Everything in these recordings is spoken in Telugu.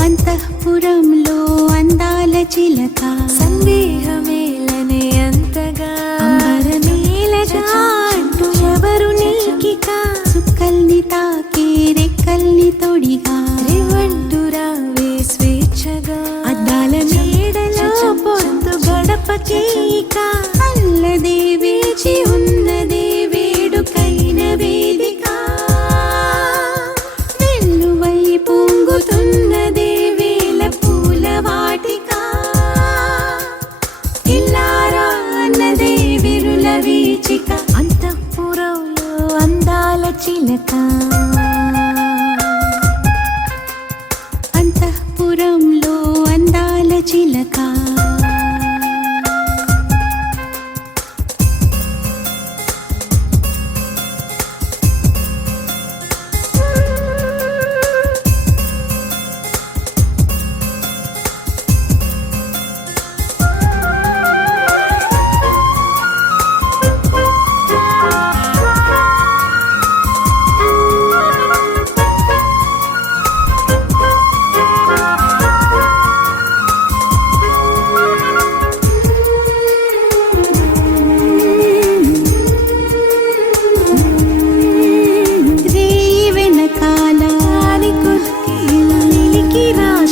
అంతఃపురంలో అందాల చిలక సందేహమేలనే అంతగా అంబరమేలగా అంటూ ఎవరు నీకిక చుక్కల్ని తాకే రెక్కల్ని తొడిగా రేవంటూ రావే స్వేచ్ఛగా అద్దాల మేడలో పొద్దు గడపకి అల్లదే వేచి ఉన్నదే వేడుకైన వేదిక వెల్లువై పొంగుతున్నదే వేల పూల వాటిక ఇల్లారా అన్నదే విరుల వీచిక అంతఃపురంలో అందాల చిలక అంతఃపురంలో అందాల చిలక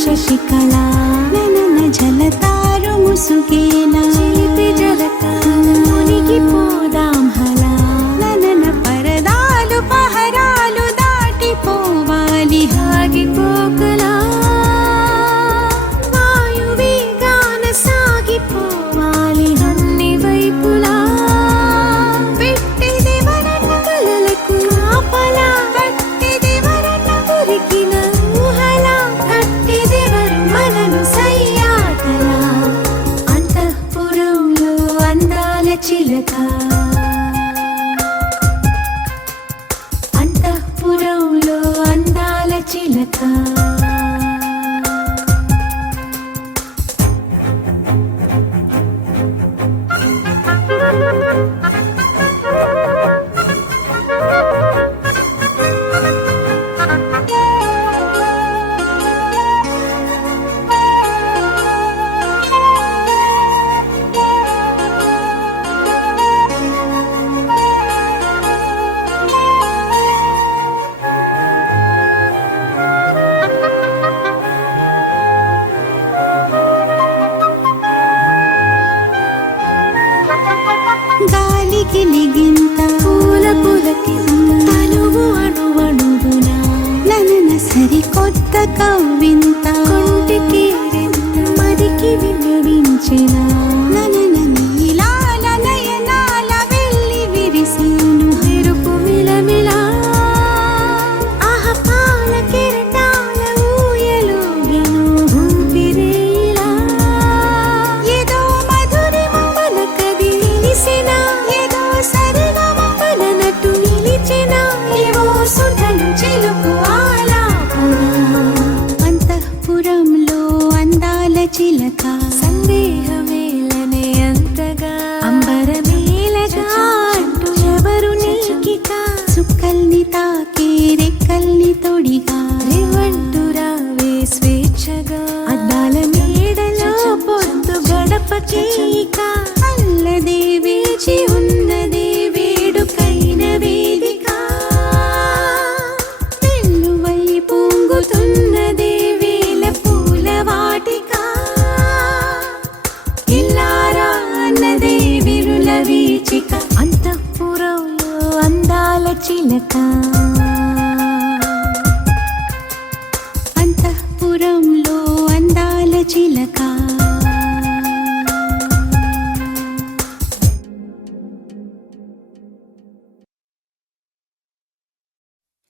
శశికళ ననన జలతారు ముసుగేలా చిలిపి జలకాల మునిగిపోదాం హలా ననన పరదాలు పహరాలు దాటిపోవాలి ఆగిపోకలా వాయువేగాన సాగిపోవాలి అన్ని వైపులా పెట్టిదెవరన్న కలలకు కాపలా కట్టిదెవరన్న ఉరికిన ఊహలా కట్టిదెవరు మనను సయ్యాటలా అంతఃపురంలో అందాల చిలక అంతఃపురంలో అందాల చిలక గాలికి లిగింత పూల పులకింత తనువు అణువణువున ననన సరికొత్త కవ్వింత కొంటికి మదికి విన్నవించిన ననన నీలాల నయనాల వెళ్ళి విరిసేను మెరుపు మిలమిలా ఆహపాల కెరటాల ఊయలోగెను ఊపిరేలా ఏదో మధురిమ మనకది తెలిసిన ఏదో సరిగమ మననటు నిలిచిన ఏవో సుధలు చిలుకు ఆలాపన అంతఃపురంలో అందాల చిలక సందేహమేలనే అంతగా అంబరమేలగా అంటూ ఎవరు నీకిక చుక్కల్ని తాకే రెక్కల్ని తొడిగా రేవంటూ రావే స్వేచ్ఛగా అద్దాల మేడలో పొద్దు గడపకి అల్లదే వేచి ఉన్నదే వేడుకైన వేదిక వెల్లువై పొంగుతున్నదే వేల పూల వాటిక ఇల్లారా అన్నదే విరుల వీచిక అంతఃపురంలో అందాల చిలక అంతఃపురంలో అందాల చిలక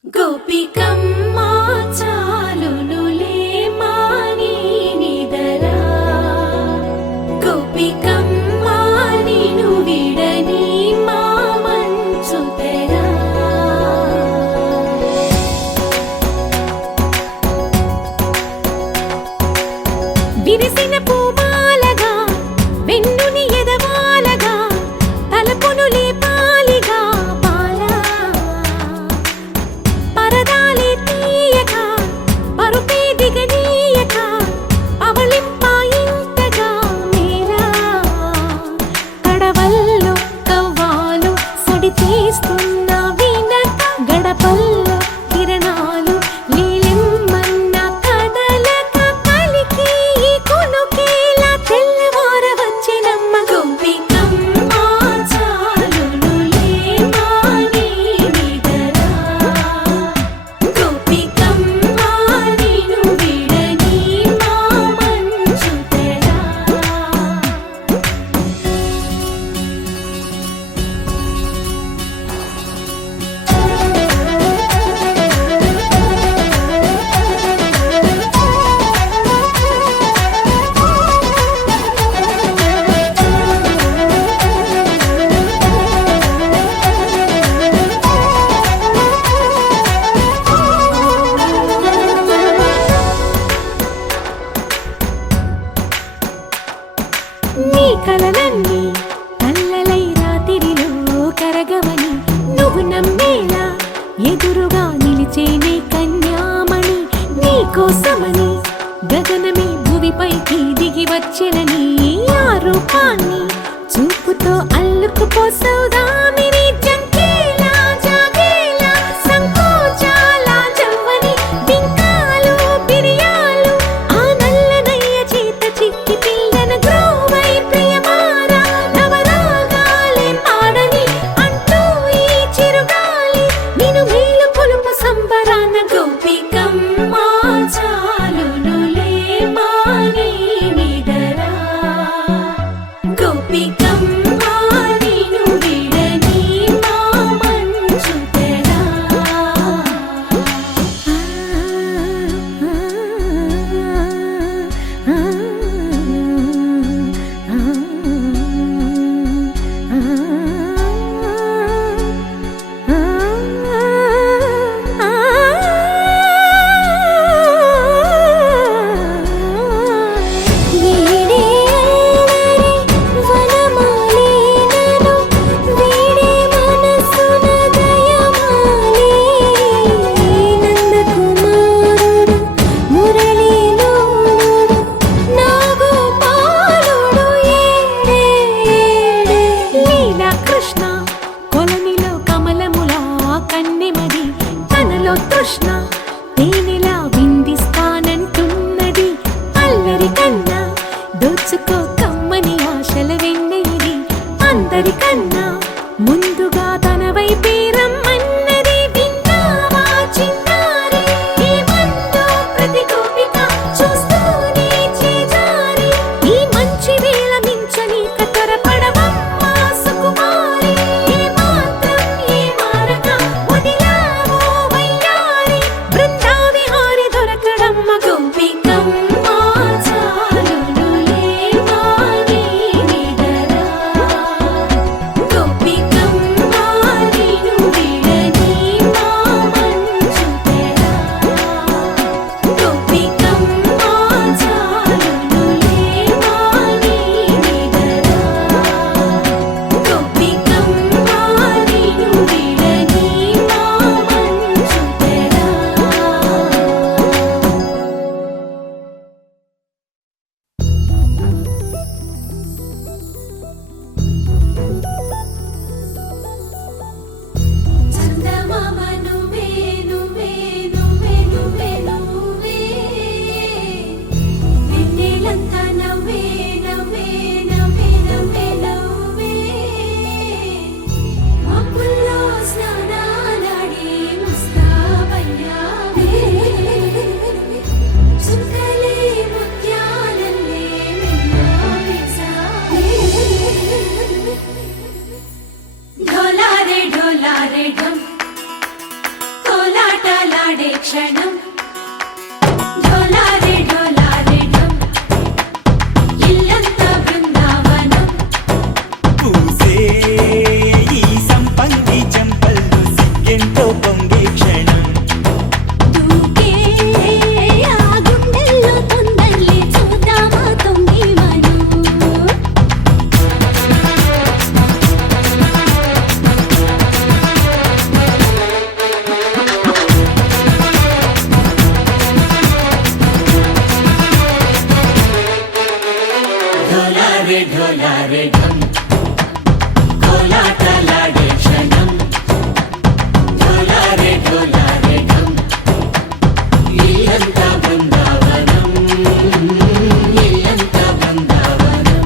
గోపికమ్మ చాలునులే మాని నిదరా గోపికమ్మ నిను విడని మా మంచు తెరా కోసమని గగనమే భువిపైకి దిగి వచ్చినని ఆ రూపాన్ని చూపుతో అల్లుకుపోసౌదామిని జంకేలా జాగేలా సంకోచాల జవ్వని బింకాలు బిరియాలు ఆ నల్లనయ్య చేత చిక్కి పిల్లన గ్రోవై ప్రియమారా నవరాగాలే పాడని అంటూ ఈ చిరుగాలి నిను మేలు కొలుపు సంబరాన గోపికమ్మ చాలునులే మాని నిదరా గోపికమ్మ నిను విడని మా మంచు తెరా కృష్ణ కొలనిలో కమలములా కన్నెమది తనలో తృష్ణ తేనెలా విందిస్తానంటున్నది అల్లరి కన్నా దోచుకో కమ్మని ఆశల వెన్నెయిది అందరికన్నా ముందుగా తన వైపే రమ్మన్నది విన్నావా చిన్నారి ఏమందో ప్రతి గోపిక చూస్తూనే చేజారి ఈ మంచి వేళ మించని కతరపడవమ్మా సుకుమారి ఏ మాత్రం ఏ మారక వదిలావో వయ్యారి బృందావిహారి దొరకడమ్మ గోపికమ్మ చాలునులే మాని నిదరా గోపికమ్మ నిను విడని మా మంచు తెరా గోపికమ్మ చాలునులే మాని నిదరా గోపికమ్మ నిను విడని మా మంచు తెరా చందమామ నువ్వే నువ్వే నువ్వే నువ్వే నువ్వే వెన్నెలంతా నవ్వే నవ్వే నవ్వే నవ్వే నవ్వే మబ్బుల్లో స్నానాలాడి ముస్తాబయ్యావే చుక్కలే ముత్యాలల్లే మెన్నావేశావే ఢోలారే ఢోలారే ఢం కోలాటలాడే క్షణం ఢోలారే ఢోలారే ఢం ఇల్లంతా బృందావనం పూసే ఈ సంపంగి చెంపల్లో సిగ్గెంతో పొంగే క్షణం దూకే ఆ గుండెల్లో తొందరలే చూద్దామా తొంగి మనం ఢోలారే ఢోలారే ఢం కోలాటలాడే క్షణం ఢోలారే ఢోలారే ఢం ఇల్లంతా బృందావనం ఇల్లంతా బృందావనం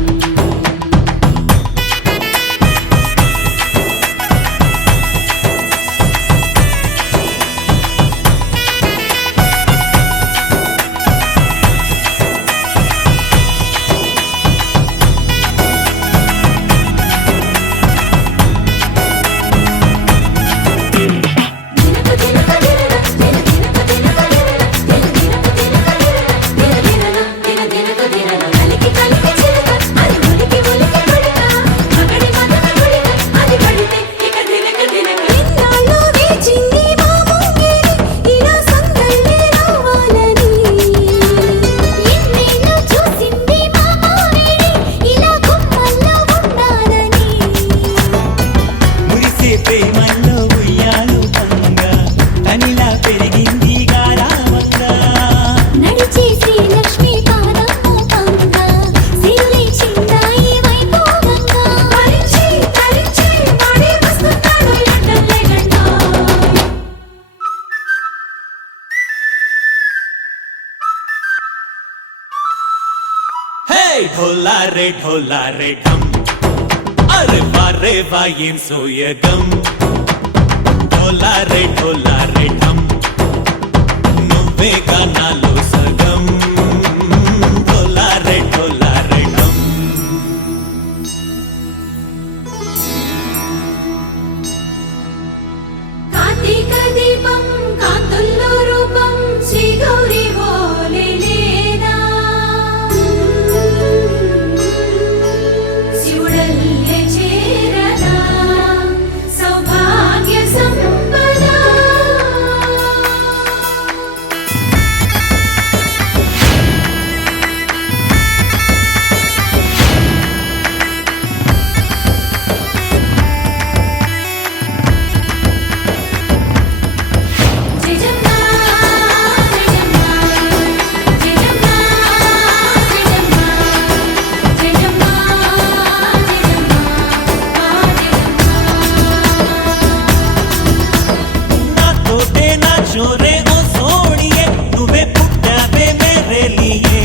ढोला रे ढम अरे वाह ఏం సోయగం ढोला रे ढम నువ్వే గానాలో సగం ढोला रे ढम కార్తీక దీపం కాంతుల్లో రూపం శ్రీ గౌరీ ఓలే లేదా శివుడల్లే చేరదా సౌభాగ్య సంపద चोरे ओ सोनिए నువ్వే పుట్టావే మేరే లియే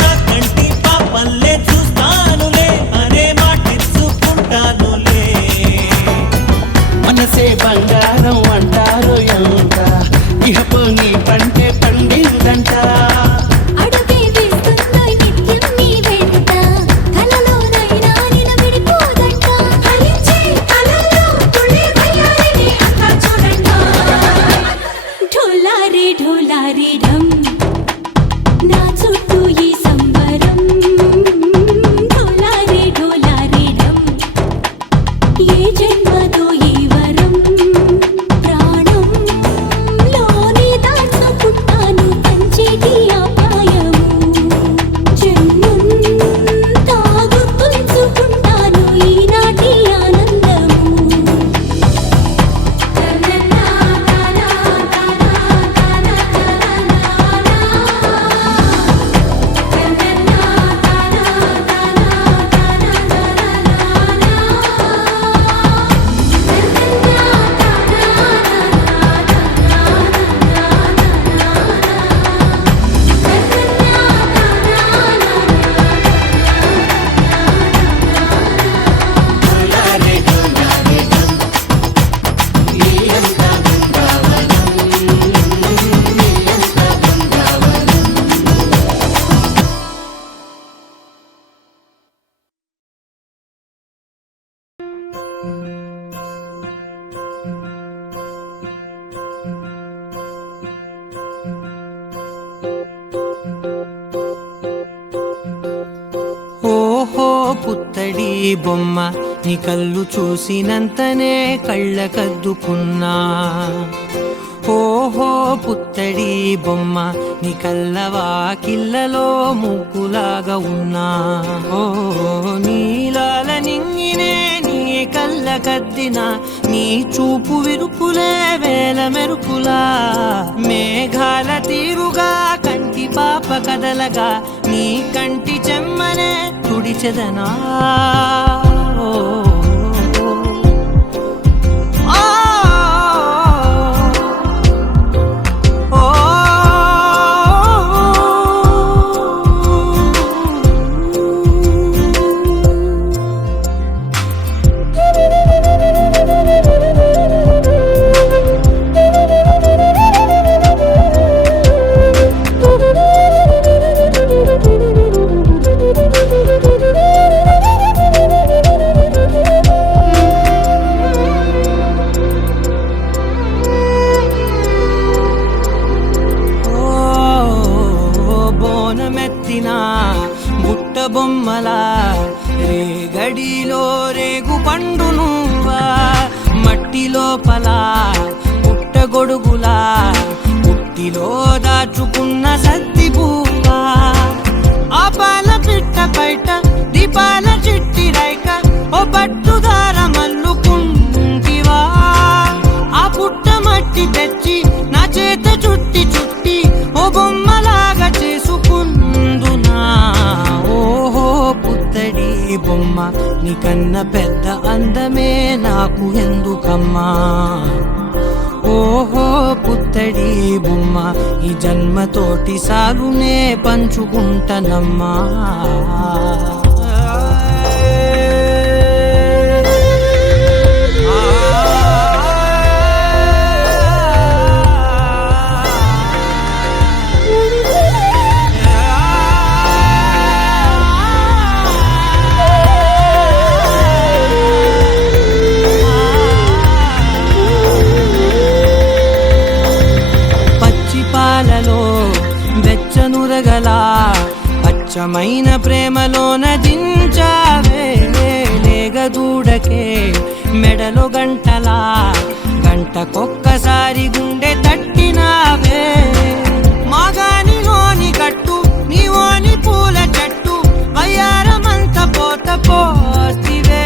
నా కంటి పాపల్లే చూస్తానులే అనే మాటిచ్చుకుంటానులే మనసే బంగారం అంటారు ఎంత ఇహపు నీ పంటే పండిందంట అడుగే వేస్తుందో నిత్యం నీ వెంట కలలోనైనా నిలబడిపోదంట ఫలించే కలలో తుళ్ళి వయ్యారిని అంతా చూడండి ढोला रे ढम నా చుట్టూ ఈ సంబరం ढोला रे ढम ఏ జన్మతో ఈ వరం ప్రాణం లోని దాచుకుంటాను కంచేటి ఆప్యాయము జన్మంతా గుర్తుంచుకుంటాను ఈనాటి ఆనందము ఓహో పుత్తడి బొమ్మ నీ కళ్ళు చూసినంతనే కళ్ళకద్దుకున్నా ఓహో పుత్తడి బొమ్మ నీ కళ్ళవాకిళ్ళలో ముగ్గులాగా ఉన్నా ఓ నీలాల నింగినే నీ కళ్ళకద్దిన నీ చూపు విరుపులే వేల మెరుపులా మేఘాల తీరుగా కంటి పాప కదలగా నీ కంటి చెమ్మనే తుడిచెదనా బుట్ట బొమ్మలా రేగడిలో రేగు పండు నువ్వా మట్టి లోపల పుట్ట గొడుగులా పుట్టిలో దాచుకున్న సత్తి పువ్వా ఆ పాల పిట్ట బయట దీపాల చిట్టి రైక ఓ పట్టుదార మల్లుకుంటివా ఆ పుట్ట మట్టి తెచ్చి నా చేత చుట్టి చుట్టి ఓ బొమ్మలాగా చేసుకుందునా ఓహో పుత్తడి బొమ్మ నీకన్న పెద్ద అందమే నాకు ఎందుకమ్మా ఓహో పుత్త పుత్తడి బొమ్మ ఈ జన్మతోటి సాగునే పంచుకుంటనమ్మా. పాలలో వెచ్చనురగల పచ్చమైన ప్రేమలోన దించావే లేగదూడకే మెడలో గంటలా గంటకొక్కసారి గుండె తట్టినావే మాగానిలోని కట్టు నీవోని పూల చెట్టు వయ్యారమంత పోత పోతివే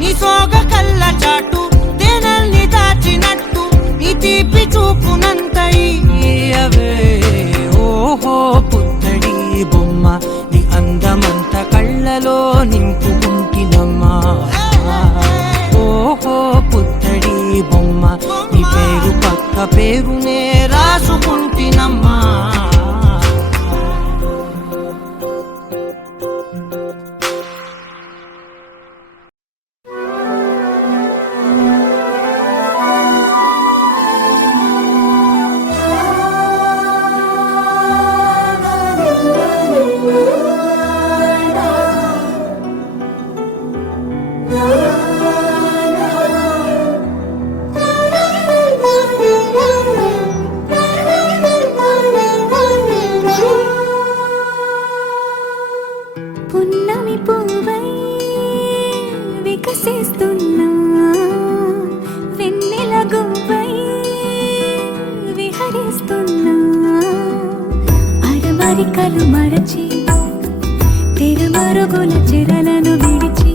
నీ సోగ కళ్ళ చాటు తేనల్ని దాచినట్టు నీ తీపి చూపునంత ఇయ్యవే. ఓహో పుత్తడి బొమ్మ నీ అందమంత కళ్ళలో నింపుకుంటినమ్మా. ఓహో పుత్తడి బొమ్మ నీ పేరు పక్క పేరునే రాసుకుంటినమ్మా. పున్నమి పువ్వై వికసిస్తున్నా వెన్నెల గువ్వై విహరిస్తున్నా అరమరికలు మరచి తెరమరుగుల చెరలను విడిచి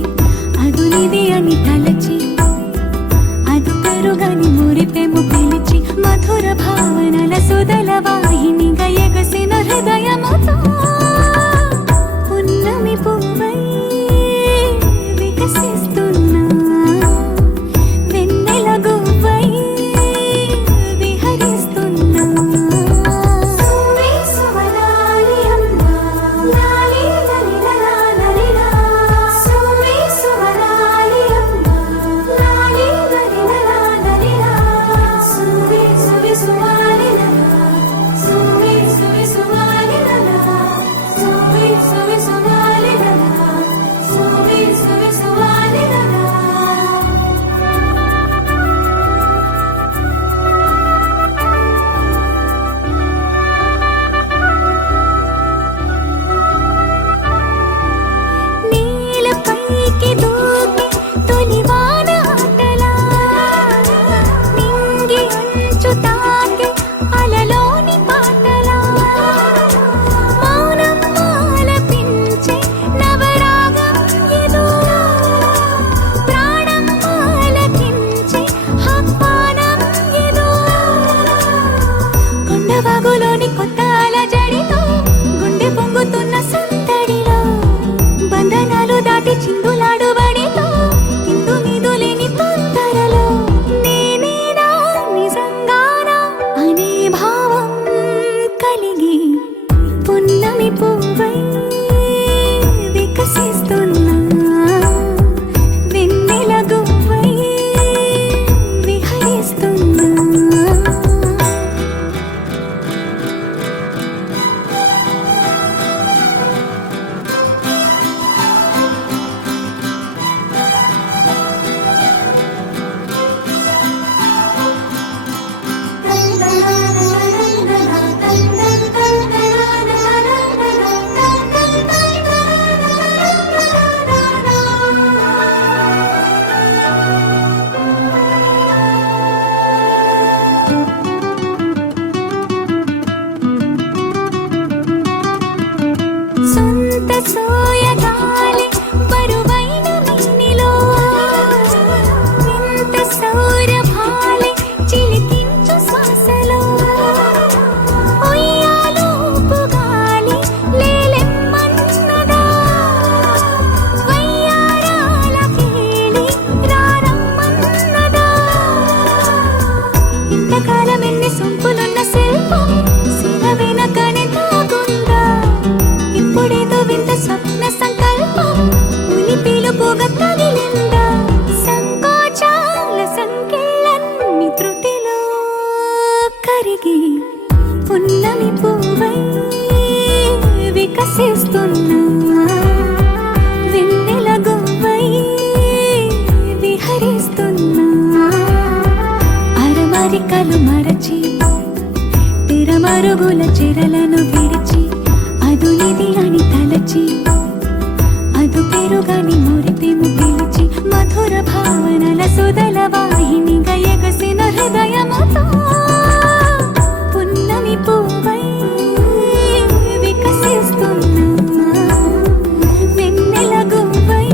అదునిది అని తలచి అదు పెరుగని మురిపెము పిలిచి మధుర భావనల సుదల వాహినిగా ఎగసిన హృదయముతో పున్నమి పువ్వై వికసిస్తున్నా వెన్నెల గువ్వై విహరిస్తున్నా. సువి సువనాలి అమ్మా లాలి లలిలా లలిలా సువి సువనాలి అమ్మా లాలి లలిలా లలిలా సువి సువి సువాలిలా సువి సువి సువాలిలా పరుగుల చెరలను విడిచి అదునిది అని తలచి అదు పెరుగని మురిపెము పిలిచి మధుర భావనల సుదల వాహినిగా ఎగసిన హృదయముతో పున్నమి పువ్వై వికసిస్తున్నా వెన్నెల గువ్వై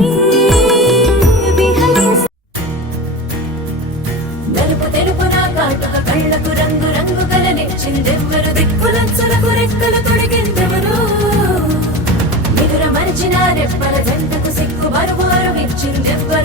విహరిస్తు నలుపు తెలుపున కాటుక కళ్ళకు రంగు రంగు కలనిచ్చిందెవ్వరు దిక్కులచ్చులకు రెక్కలు తొడిగిందెవరు నిదుర మరిచిన రెప్పల జంటకు సిక్కు బరువారు ఇచ్చిందెవ్వరు